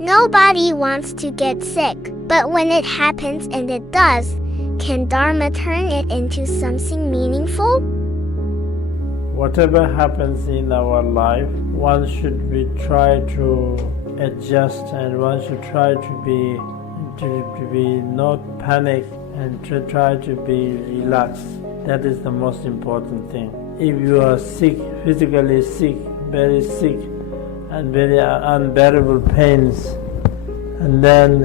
Nobody wants to get sick, but when it happens, and it does, can Dharma turn it into something meaningful? Whatever happens in our life, one should try to adjust, and one should try to be not panic, and to try to be relaxed. That is the most important thing. If you are sick, physically sick, very sick, and very unbearable pains, and then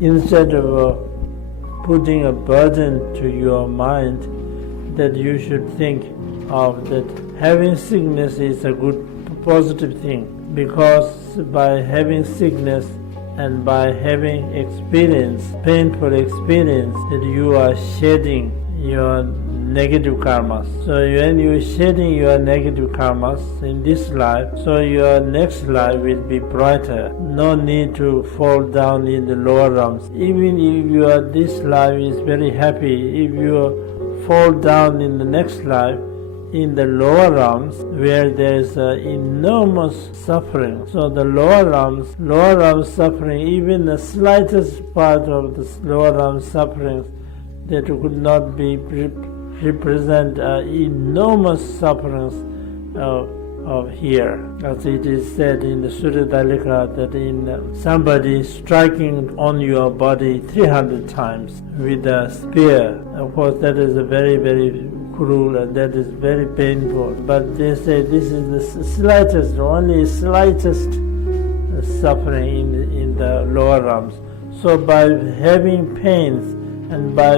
instead of putting a burden to your mind, that you should think of that having sickness is a good positive thing, because by having sickness and by having painful experience, that you are shedding your negative karmas. So when you are shedding your negative karmas in this life, so your next life will be brighter. No need to fall down in the lower realms. Even if this life is very happy, if you fall down in the next life, in the lower realms, where there is enormous suffering. So the lower realms suffering, even the slightest part of the lower realms sufferings, that could not be represent enormous sufferings of here. As it is said in the Sutta Dalika, that in somebody striking on your body 300 times with a spear, of course that is a very, very cruel, and that is very painful. But they say this is the slightest, only slightest suffering in the lower realms. So by having pains and by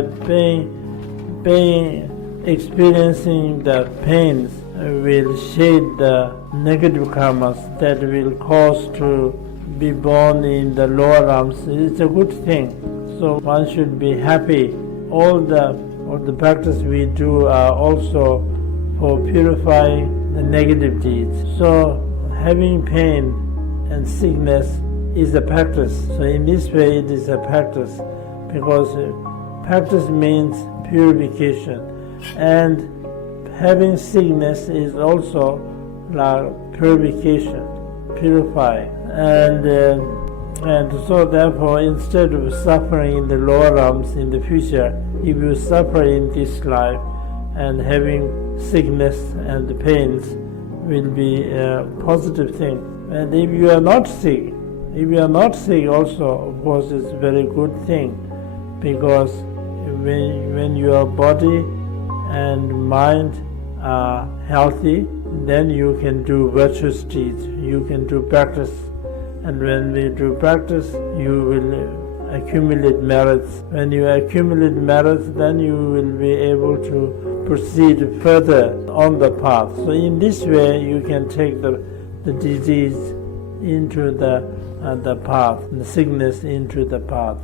experiencing the pains, will shed the negative karmas that will cause to be born in the lower realms. It's a good thing. So one should be happy. All the practice we do are also for purifying the negative deeds. So having pain and sickness is a practice. So in this way it is a practice, because practice means purification, and having sickness is also like purification, purifying. And so therefore, instead of suffering in the lower realms in the future, if you suffer in this life, and having sickness and the pains will be a positive thing. And if you are not sick, also, of course, it's a very good thing, because when your body and mind are healthy, then you can do virtuous deeds, you can do practice. And when we do practice, you will accumulate merits. When you accumulate merits, then you will be able to proceed further on the path. So in this way, you can take the disease into the path, the sickness into the path.